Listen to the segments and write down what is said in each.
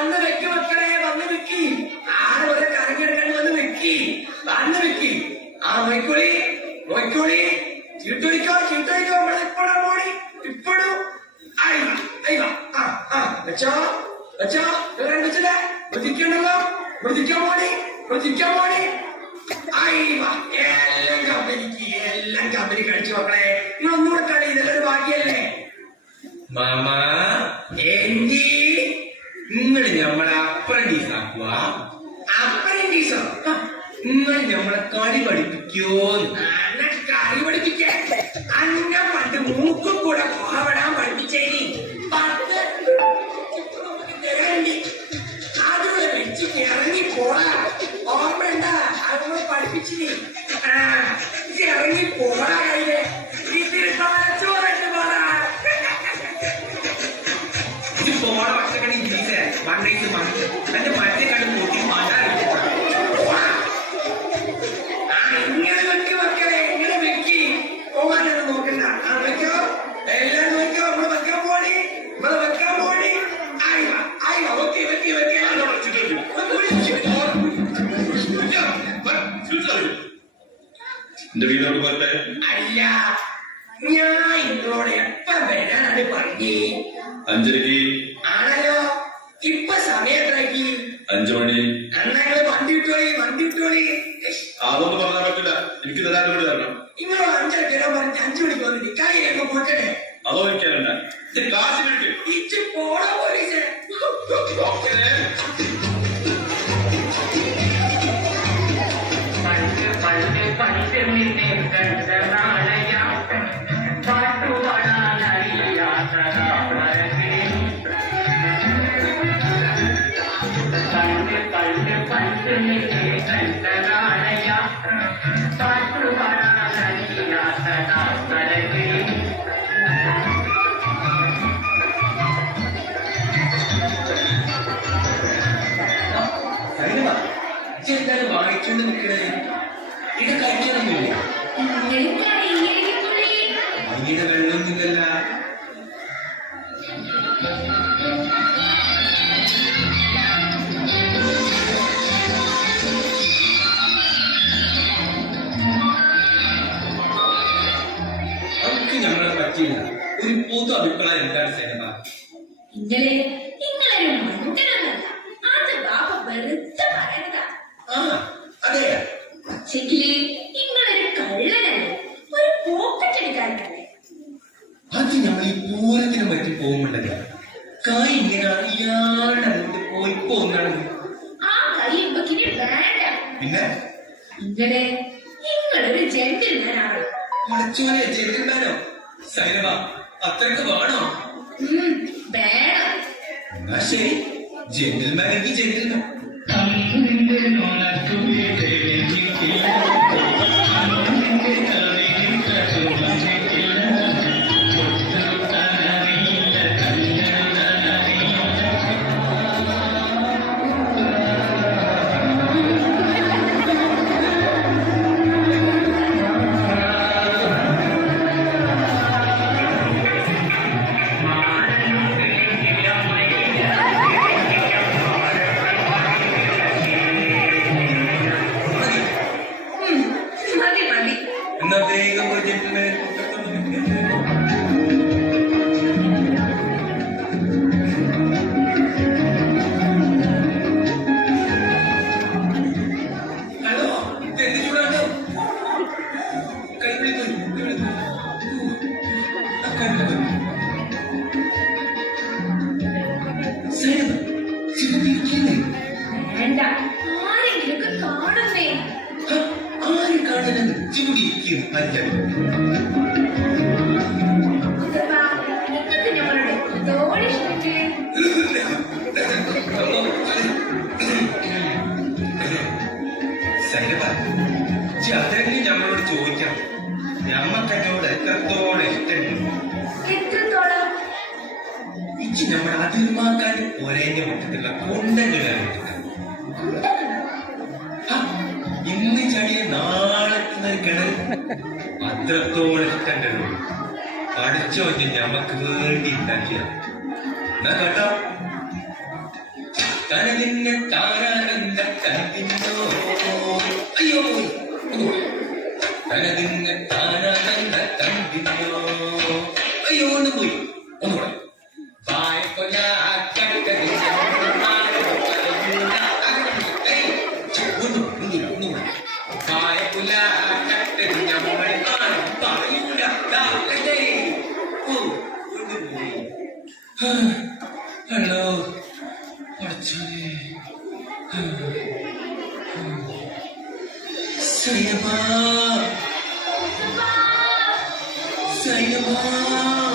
വന്ന് വെക്കി മക്കളെ വന്ന് വെക്കി. ആറ് വരെ കറങ്ങിയെടുക്കാൻ വന്ന് വെക്കി. വന്ന് വെക്കി. ആ നോയിക്കോളി നോയിക്കോളി ചീട്ടൊഴിക്കോ ചീട്ടൊഴിക്കോ. നമ്മളെ ഇപ്പോഴാ മോടി ഇപ്പോഴും. ആയി അയ്യോ ആ ആ വെച്ചോ വെച്ചോ. വേറെ വെച്ചിക്കാൻ മോടി എല്ലാം കമ്പനിക്ക് എല്ലാം കമ്പനി കഴിച്ചു മക്കളെ. ഒന്നുകൂടെ കളി ഇതൊരു ഭാഗ്യല്ലേ? മാമ എന്തി അപ്രന്റീസ്. ആക്കുക അപ്രന്റീസോ നിങ്ങൾ നമ്മളെ കളി പഠിപ്പിക്കോ കളി പഠിപ്പിക്കാൻ അന്ന എന്റെ വീടോട് പോരട്ടെ? അല്ല ഞാൻ ഇന്നോട് എപ്പ വരാനാണ് പറഞ്ഞേ? അഞ്ചരക്ക് ആണല്ലോ. ഇപ്പൊ സമയത്താക്കി. അഞ്ചു മണി. അന്നങ്ങൾ വണ്ടി ഇട്ടോളി വണ്ടി അതൊന്നും പണ്ട് നിന്നെ കണ്ട നാളയ പാട്ടുപാടാനറിയാത്ത എന്താണ് വായിച്ചോണ്ട് നിൽക്കണേ ഇത് കഴിക്കണമെന്നില്ല ഞങ്ങളെ പറ്റിയില്ല ഒരു പൊതു അഭിപ്രായം എന്താണ് സേനമ ഇങ്ങളെ നിങ്ങളൊരു മണ്ടനൊന്നല്ല അത് ബാബ വെറുതെ പറയണതാ. ആ അതെ. പക്ഷെങ്കിൽ നിങ്ങളൊരു കള്ളനല്ലേ? ഒരു പോക്കറ്റടിക്കാരനല്ലേ അത് നമ്മൾ ഈ പൂരത്തിനെ പറ്റി പോകുമ്പോണ്ടല്ല? കായ് ഇങ്ങനെ അറിയാണ്ട് അങ്ങോട്ട് പോയി പോകുന്നതാണ് ആ കൈ ഇമ്പക്കിന് വേണ്ട. പിന്നെ? നിങ്ങളെ നിങ്ങളൊരു ജെന്റിൽമാനാണ് പടച്ചോനെ ജെന്റിൽമാനോ സൈനവ അത്രയ്ക്ക് വേണോ ഉം, വേണം. എന്നാ ശരി. ജെന്റിൽമാൻ എനിക്ക് ജെന്റിൽമാൻ ഇഷ്ടമില്ലേ സൈനവ അതെങ്കിലും നമ്മളോട് ചോദിക്കാം ഞമ്മക്ക് എന്നോട് എത്രത്തോളം? ഇഷ്ടമുണ്ട് ഇച്ചി നമ്മൾ അതിർമാക്കാൻ ഒരേ മട്ടത്തിലുള്ള കൊണ്ടങ്ങളാണ് ഇന്ന് ചടിയ നാളെ കിണർ അത്രത്തോളം ഇഷ്ടണ്ടല്ലോ പഠിച്ചോ ഞമ്മക്ക് വേണ്ടി ഉണ്ടാക്കിയ. കേട്ടോ? തനതിന്നെ താരാനന്ദ തനതിന്നോ അയ്യോ. തനതിന്നെ താരാനന്ദ തനതിന്നോ അയ്യോ ഒന്ന് പോയി. ഒന്നുകൂടെ ഹലോ പഠിച്ചോനെ സൈനമ സൈനമ സൈനു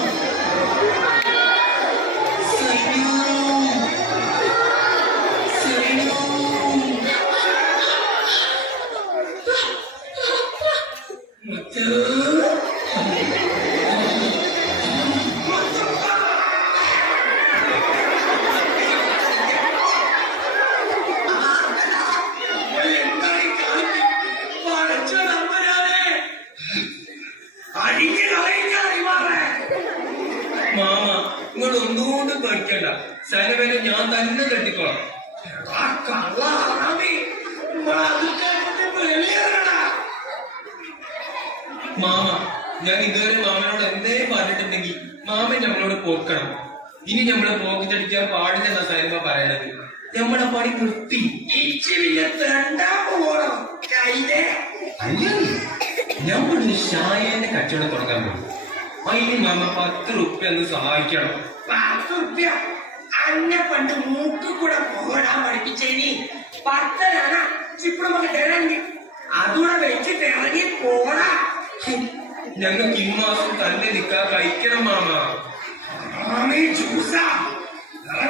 നിങ്ങൾ ഒന്നുകൊണ്ടും പേടിക്കണ്ട. സനവനെ ഞാൻ തന്നെ കെട്ടിക്കോളാം ആ കള്ള. മാമ ഞാൻ ഇതുവരെ മാമനോട് എന്തേ പറഞ്ഞിട്ടുണ്ടെങ്കിൽ മാമൻ നമ്മളോട് പോക്കണം ഇനി നമ്മളെ പോക്കറ്റടിക്കാൻ പാടില്ലെന്ന സൈനിമ പറയണത്. നമ്മളെ പണി നിർത്തി. ഞാൻ ഒരു ഷായന്റെ കച്ചവടം തുടങ്ങാൻ പോകും അതിന് മാമ പത്ത് റുപ്യ ഒന്ന് സഹായിക്കണം. പത്ത് റുപ്യ? അന്നെ പണ്ട് മൂക്ക് കൂടെ പോടാൻ പഠിപ്പിച്ചേനി. പത്തനാണ്. ചിപ്പിള നമുക്ക് തരണ്ട് അതുകൂടെ വെച്ചിട്ട് ഇറങ്ങി പോടാ. ഞങ്ങൾക്ക് ഇമ്മാസം തന്നെ നിൽക്കാൻ കഴിക്കണം മാമ. ആമേ ജ്യൂസാ.